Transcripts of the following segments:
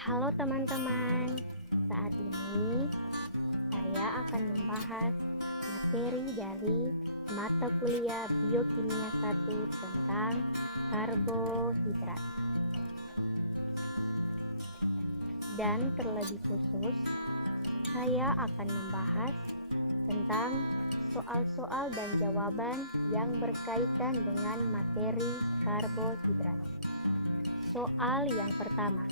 Halo teman-teman, saat ini saya akan membahas materi dari mata kuliah Biokimia 1 tentang karbohidrat. Dan terlebih khusus, saya akan membahas tentang soal-soal dan jawaban yang berkaitan dengan materi karbohidrat. Soal yang pertama.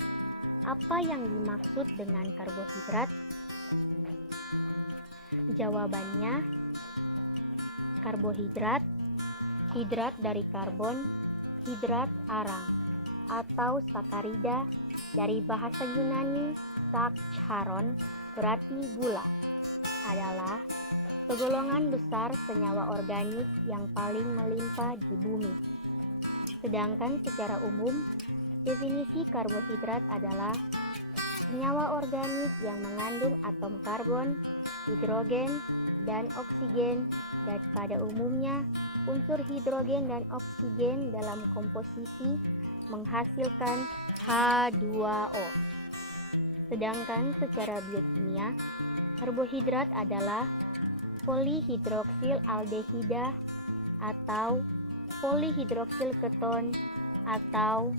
Apa yang dimaksud dengan karbohidrat? Jawabannya, karbohidrat, hidrat dari karbon, hidrat arang, atau sakarida dari bahasa Yunani sakcharon berarti gula, adalah segolongan besar senyawa organik yang paling melimpah di bumi. Sedangkan secara umum, definisi karbohidrat adalah senyawa organik yang mengandung atom karbon, hidrogen, dan oksigen, dan pada umumnya unsur hidrogen dan oksigen dalam komposisi menghasilkan H2O. Sedangkan secara biokimia, karbohidrat adalah polihidroksil aldehida atau polihidroksil keton atau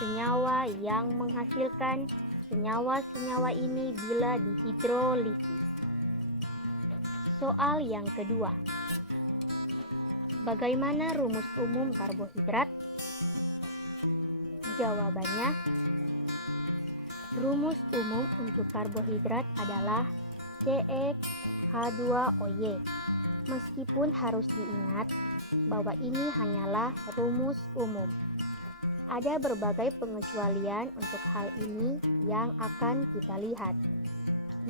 senyawa yang menghasilkan senyawa-senyawa ini bila dihidrolisis. Soal yang kedua. Bagaimana rumus umum karbohidrat? Jawabannya, rumus umum untuk karbohidrat adalah CxH2OY. Meskipun harus diingat bahwa ini hanyalah rumus umum. Ada berbagai pengecualian untuk hal ini yang akan kita lihat.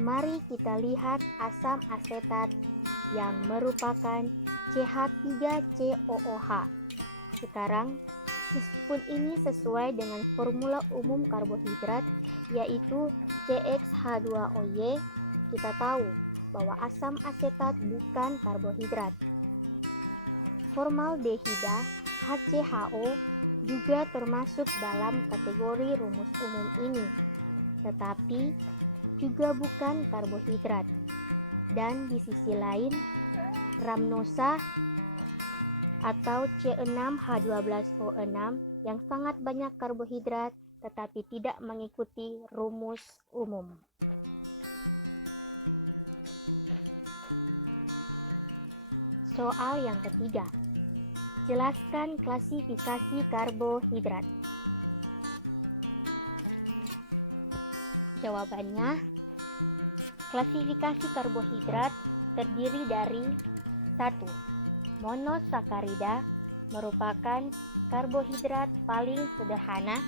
Mari kita lihat asam asetat yang merupakan CH3COOH. Sekarang, meskipun ini sesuai dengan formula umum karbohidrat yaitu CxH2OY, kita tahu bahwa asam asetat bukan karbohidrat. Formaldehida HCHO juga termasuk dalam kategori rumus umum ini, tetapi juga bukan karbohidrat. Dan di sisi lain, ramnosa atau C6H12O6 yang sangat banyak karbohidrat tetapi tidak mengikuti rumus umum. Soal yang ketiga. Jelaskan klasifikasi karbohidrat. Jawabannya, klasifikasi karbohidrat terdiri dari 1. Monosakarida merupakan karbohidrat paling sederhana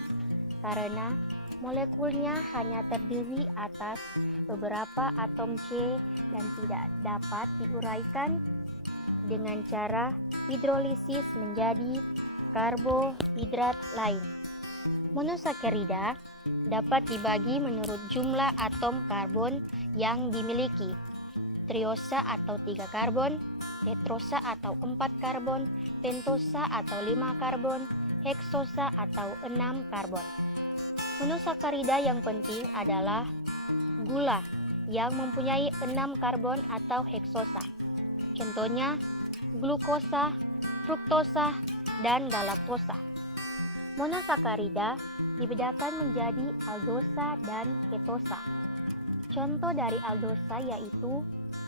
karena molekulnya hanya terdiri atas beberapa atom C dan tidak dapat diuraikan dengan cara hidrolisis menjadi karbohidrat lain. Monosakarida dapat dibagi menurut jumlah atom karbon yang dimiliki. Triosa atau 3 karbon, tetrosa atau 4 karbon, pentosa atau 5 karbon, heksosa atau 6 karbon. Monosakarida yang penting adalah gula yang mempunyai 6 karbon atau heksosa. Contohnya glukosa, fruktosa, dan galaktosa. Monosakarida dibedakan menjadi aldosa dan ketosa. Contoh dari aldosa yaitu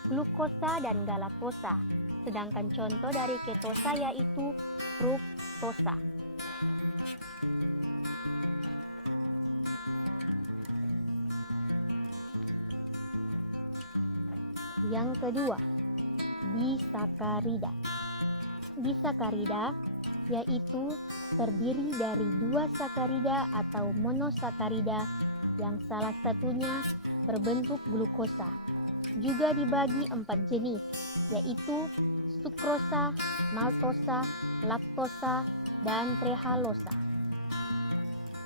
glukosa dan galaktosa, sedangkan contoh dari ketosa yaitu fruktosa. Yang kedua, disakarida. Disakarida yaitu terdiri dari 2 sakarida atau monosakarida yang salah satunya berbentuk glukosa. Juga dibagi 4 jenis, yaitu sukrosa, maltosa, laktosa, dan trehalosa.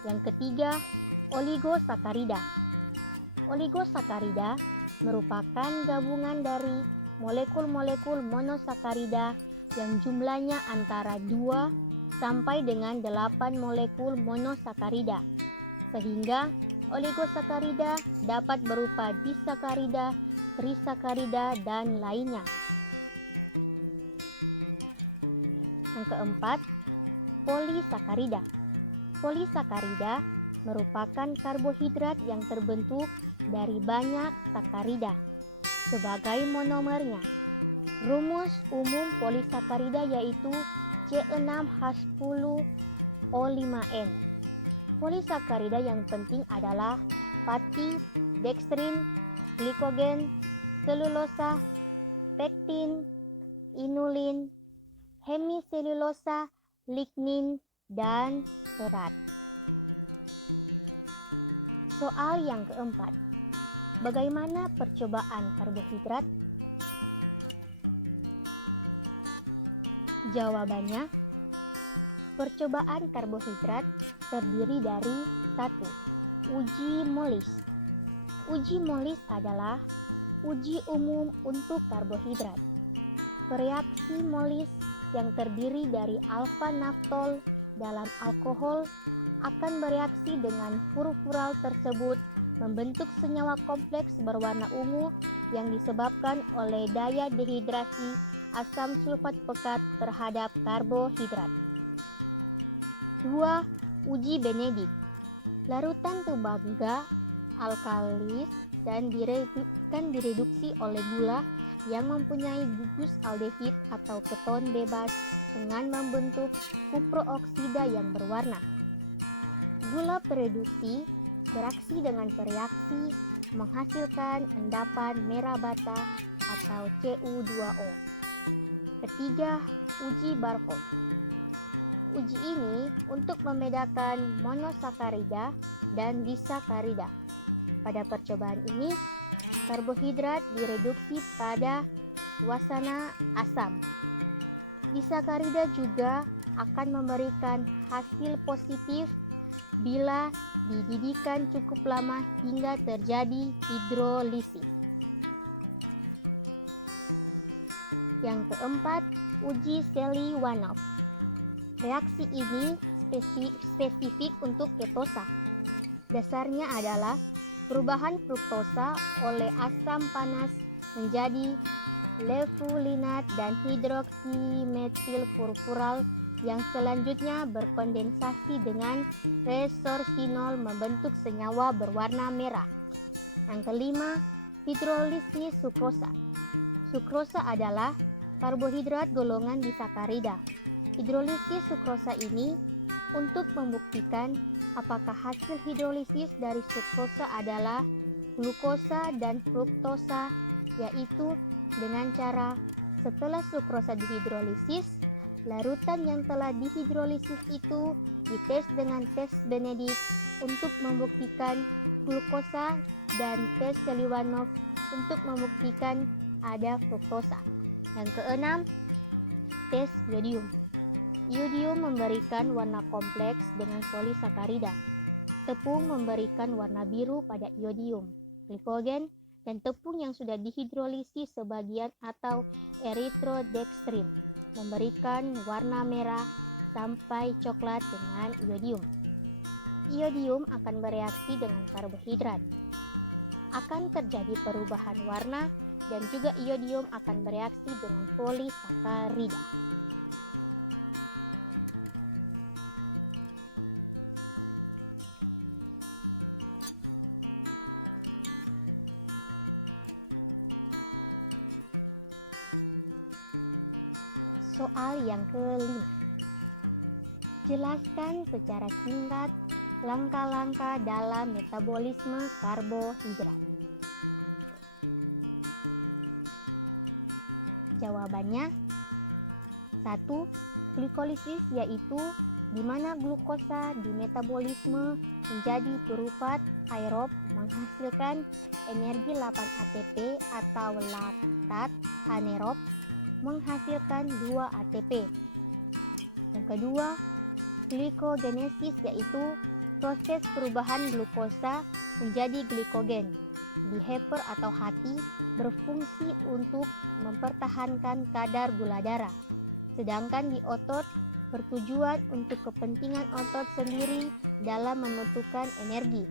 Yang ketiga, oligosakarida. Oligosakarida merupakan gabungan dari molekul-molekul monosakarida yang jumlahnya antara 2 sampai dengan 8 molekul monosakarida, sehingga Oligosakarida dapat berupa disakarida, trisakarida, dan lainnya. Yang keempat, polisakarida. Polisakarida merupakan karbohidrat yang terbentuk dari banyak sakarida sebagai monomernya. Rumus umum polisakarida yaitu C6H10O5N. Polisakarida yang penting adalah pati, dekstrin, glikogen, selulosa, pektin, inulin, hemiselulosa, lignin, dan serat. Soal yang keempat, bagaimana percobaan karbohidrat? Jawabannya, percobaan karbohidrat terdiri dari 1. Uji Molis. Uji Molis adalah uji umum untuk karbohidrat. Reaksi Molis yang terdiri dari alfa naftol dalam alkohol akan bereaksi dengan furfural tersebut membentuk senyawa kompleks berwarna ungu yang disebabkan oleh daya dehidrasi asam sulfat pekat terhadap karbohidrat. 2. Uji Benedict. Larutan tembaga alkalis dan direduksi oleh gula yang mempunyai gugus aldehid atau keton bebas dengan membentuk kuprooksida yang berwarna. Gula pereduksi bereaksi dengan pereaksi menghasilkan endapan merah bata atau Cu2O. Ketiga, uji Barkov. Uji ini untuk membedakan monosakarida dan disakarida. Pada percobaan ini, karbohidrat direduksi pada suasana asam. Disakarida juga akan memberikan hasil positif bila dididihkan cukup lama hingga terjadi hidrolisis. Yang keempat, uji Seliwanov. Reaksi ini spesifik untuk ketosa. Dasarnya adalah perubahan fruktosa oleh asam panas menjadi levulinat dan hidroksimetilfurfural yang selanjutnya berkondensasi dengan resorsinol membentuk senyawa berwarna merah. Yang kelima, hidrolisis sukrosa. Sukrosa adalah karbohidrat golongan disakarida. Hidrolisis sukrosa ini untuk membuktikan apakah hasil hidrolisis dari sukrosa adalah glukosa dan fruktosa, yaitu dengan cara setelah sukrosa dihidrolisis, larutan yang telah dihidrolisis itu dites dengan tes Benedict untuk membuktikan glukosa dan tes Seliwanov untuk membuktikan ada fruktosa. Yang keenam, tes iodium. Iodium memberikan warna kompleks dengan polisakarida. Tepung memberikan warna biru pada iodium. Glikogen dan tepung yang sudah dihidrolisis sebagian atau eritrodekstrin memberikan warna merah sampai coklat dengan iodium. Iodium akan bereaksi dengan karbohidrat. Akan terjadi perubahan warna dan juga iodium akan bereaksi dengan polisakarida. Soal yang kelima. Jelaskan secara singkat langkah-langkah dalam metabolisme karbohidrat. Jawabannya, 1. Glikolisis yaitu di mana glukosa di metabolisme menjadi pirufat aerob menghasilkan energi 8 ATP atau laktat anaerob menghasilkan 2 ATP. Yang kedua, glikogenesis yaitu proses perubahan glukosa menjadi glikogen. Di Hepar atau hati berfungsi untuk mempertahankan kadar gula darah, sedangkan di otot bertujuan untuk kepentingan otot sendiri dalam membentukkan energi.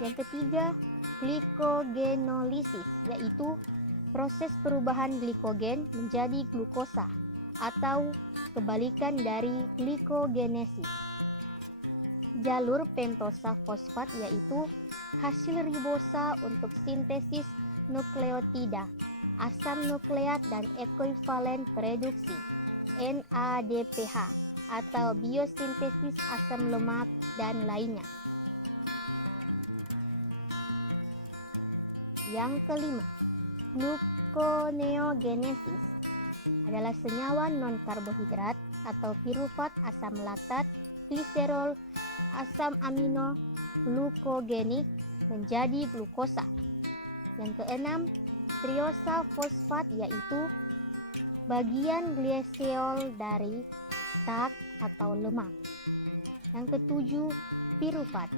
Yang ketiga, glikogenolisis, yaitu proses perubahan glikogen menjadi glukosa atau kebalikan dari glikogenesis. Jalur pentosa fosfat yaitu hasil ribosa untuk sintesis nukleotida, asam nukleat dan ekuivalen reduksi NADPH atau biosintesis asam lemak dan lainnya. Yang kelima, gluconeogenesis adalah senyawa non-karbohidrat atau pirufat asam laktat, gliserol, asam amino, glukogenik menjadi glukosa. Yang keenam, triosa fosfat yaitu bagian glycerol dari starch atau lemak. Yang ketujuh, pirufat,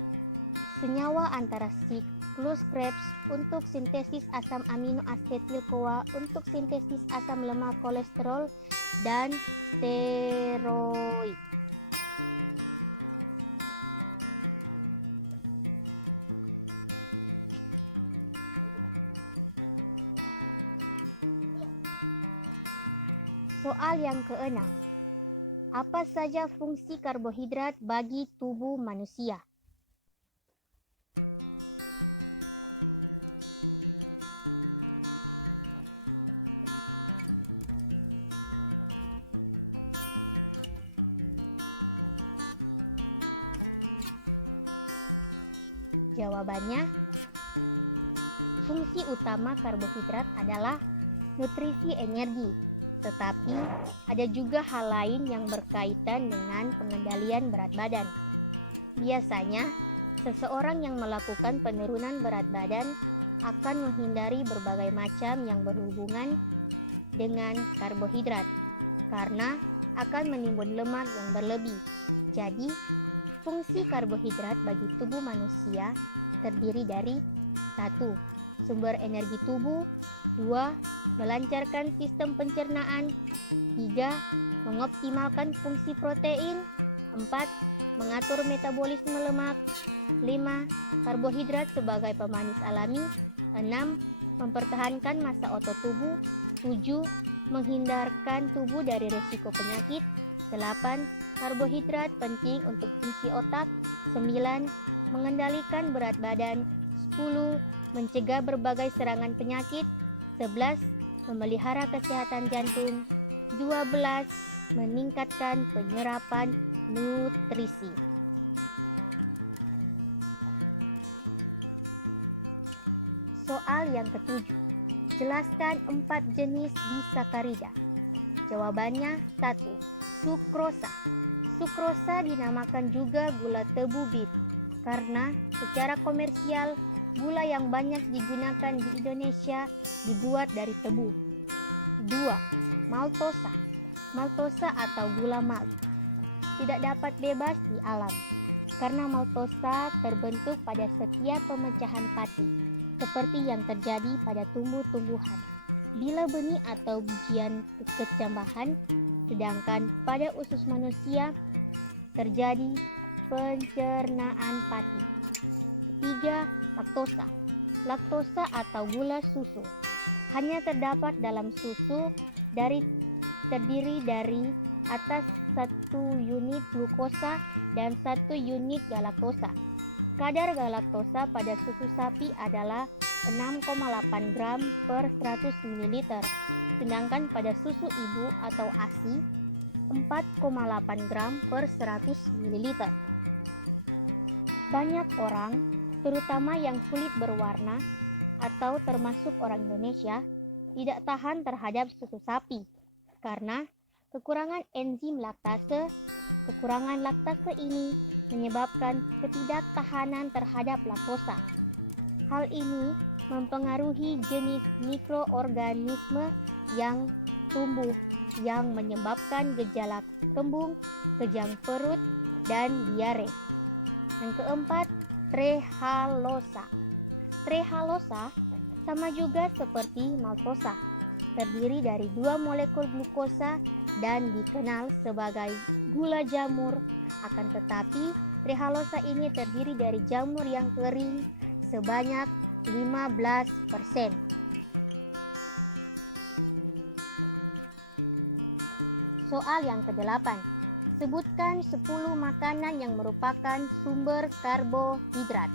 senyawa antara siklus Krebs untuk sintesis asam amino asetil-CoA untuk sintesis asam lemak kolesterol dan steroid. Soal yang keenam, apa saja fungsi karbohidrat bagi tubuh manusia? Jawabannya, fungsi utama karbohidrat adalah nutrisi energi. Tetapi ada juga hal lain yang berkaitan dengan pengendalian berat badan. Biasanya, seseorang yang melakukan penurunan berat badan akan menghindari berbagai macam yang berhubungan dengan karbohidrat karena akan menimbun lemak yang berlebih. Jadi, fungsi karbohidrat bagi tubuh manusia terdiri dari 1. Sumber energi tubuh, 2. Melancarkan sistem pencernaan, 3. Mengoptimalkan fungsi protein, 4. Mengatur metabolisme lemak, 5. Karbohidrat sebagai pemanis alami, 6. Mempertahankan massa otot tubuh, 7. Menghindarkan tubuh dari risiko penyakit, 8. Karbohidrat penting untuk fungsi otak, 9. Mengendalikan berat badan, 10. Mencegah berbagai serangan penyakit, 11. Memelihara kesehatan jantung, 12. Meningkatkan penyerapan nutrisi. Soal yang ketujuh, jelaskan 4 jenis disakarida. Jawabannya 1. Sukrosa. Sukrosa dinamakan juga gula tebu bit karena secara komersial gula yang banyak digunakan di Indonesia dibuat dari tebu. 2. Maltosa. Maltosa atau gula malt tidak dapat bebas di alam karena maltosa terbentuk pada setiap pemecahan pati seperti yang terjadi pada tumbuh-tumbuhan bila benih atau bijian kecambahan, sedangkan pada usus manusia terjadi pencernaan pati. 3. Laktosa. Laktosa atau gula susu hanya terdapat dalam susu terdiri dari atas 1 unit glukosa dan 1 unit galaktosa. Kadar galaktosa pada susu sapi adalah 6,8 gram per 100 ml, sedangkan pada susu ibu atau ASI 4,8 gram per 100 ml. Banyak orang, terutama yang kulit berwarna atau termasuk orang Indonesia, tidak tahan terhadap susu sapi karena kekurangan enzim laktase. Kekurangan laktase ini menyebabkan ketidaktahanan terhadap laktosa. Hal ini mempengaruhi jenis mikroorganisme yang tumbuh yang menyebabkan gejala kembung, kejang perut, dan diare. Yang keempat, trehalosa. Trehalosa sama juga seperti maltosa, terdiri dari 2 molekul glukosa dan dikenal sebagai gula jamur. Akan tetapi, trehalosa ini terdiri dari jamur yang kering sebanyak 15%. Soal yang ke-8. Sebutkan 10 makanan yang merupakan sumber karbohidrat.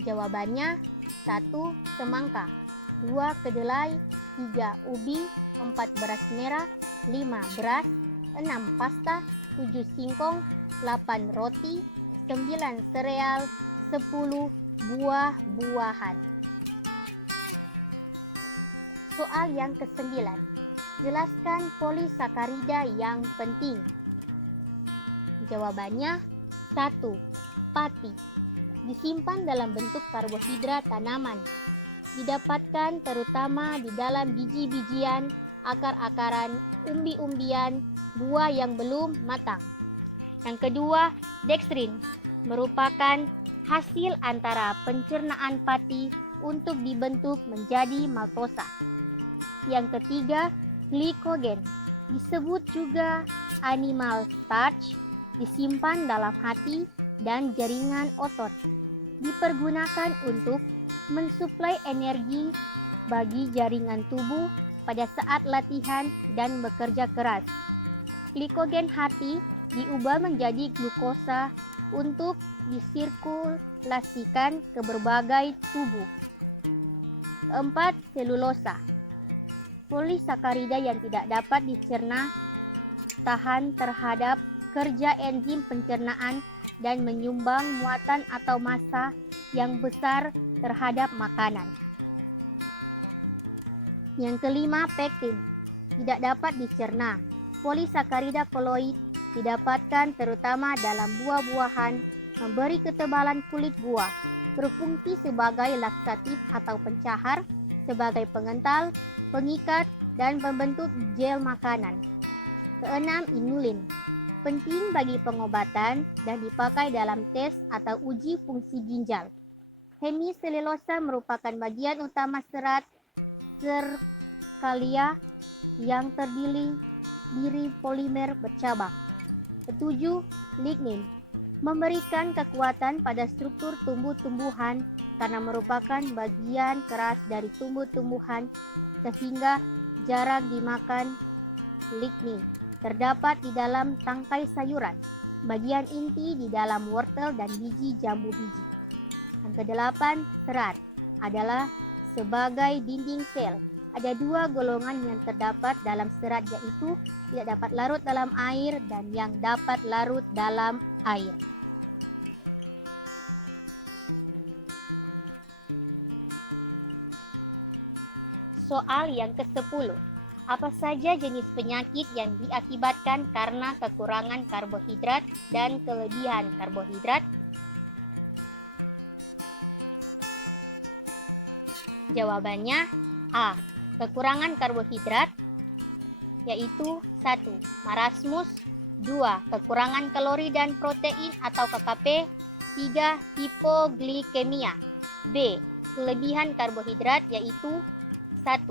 Jawabannya 1. Semangka, 2. Kedelai, 3. Ubi, 4. Beras merah, 5. Beras, 6. Pasta, 7. Singkong, 8. Roti, 9. Sereal, 10. Buah-buahan. Soal yang ke-9. Jelaskan polisakarida yang penting. Jawabannya 1. Pati, disimpan dalam bentuk karbohidrat tanaman. Didapatkan terutama di dalam biji-bijian, akar-akaran, umbi-umbian, buah yang belum matang. Yang kedua, dextrin, merupakan hasil antara pencernaan pati untuk dibentuk menjadi maltosa. Yang ketiga, glikogen, disebut juga animal starch, disimpan dalam hati dan jaringan otot. Dipergunakan untuk mensuplai energi bagi jaringan tubuh pada saat latihan dan bekerja keras. Glikogen hati diubah menjadi glukosa untuk disirkulasikan ke berbagai tubuh. 4. Selulosa, polisakarida yang tidak dapat dicerna, tahan terhadap kerja enzim pencernaan dan menyumbang muatan atau massa yang besar terhadap makanan. Yang kelima, pektin, tidak dapat dicerna. Polisakarida koloid didapatkan terutama dalam buah-buahan, memberi ketebalan kulit buah, berfungsi sebagai laksatif atau pencahar, sebagai pengental, pengikat, dan pembentuk gel makanan. Keenam, inulin, penting bagi pengobatan dan dipakai dalam tes atau uji fungsi ginjal. Hemiselulosa merupakan bagian utama serat serkalia yang terdiri polimer bercabang. Ketujuh, lignin, memberikan kekuatan pada struktur tumbuh-tumbuhan karena merupakan bagian keras dari tumbuh-tumbuhan sehingga jarang dimakan. Lignin terdapat di dalam tangkai sayuran, bagian inti di dalam wortel dan biji jambu biji. Yang kedelapan, serat adalah sebagai dinding sel. Ada 2 golongan yang terdapat dalam serat, yaitu tidak dapat larut dalam air dan yang dapat larut dalam air. Soal yang ke-10. Apa saja jenis penyakit yang diakibatkan karena kekurangan karbohidrat dan kelebihan karbohidrat? Jawabannya A. Kekurangan karbohidrat, yaitu 1. Marasmus, 2. Kekurangan kalori dan protein atau KKP, 3. Hipoglikemia. B. Kelebihan karbohidrat, yaitu 1.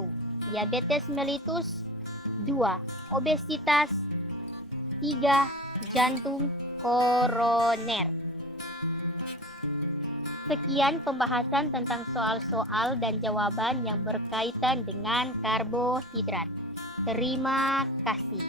Diabetes mellitus, 2. Obesitas, 3. Jantung koroner. Sekian pembahasan tentang soal-soal dan jawaban yang berkaitan dengan karbohidrat. Terima kasih.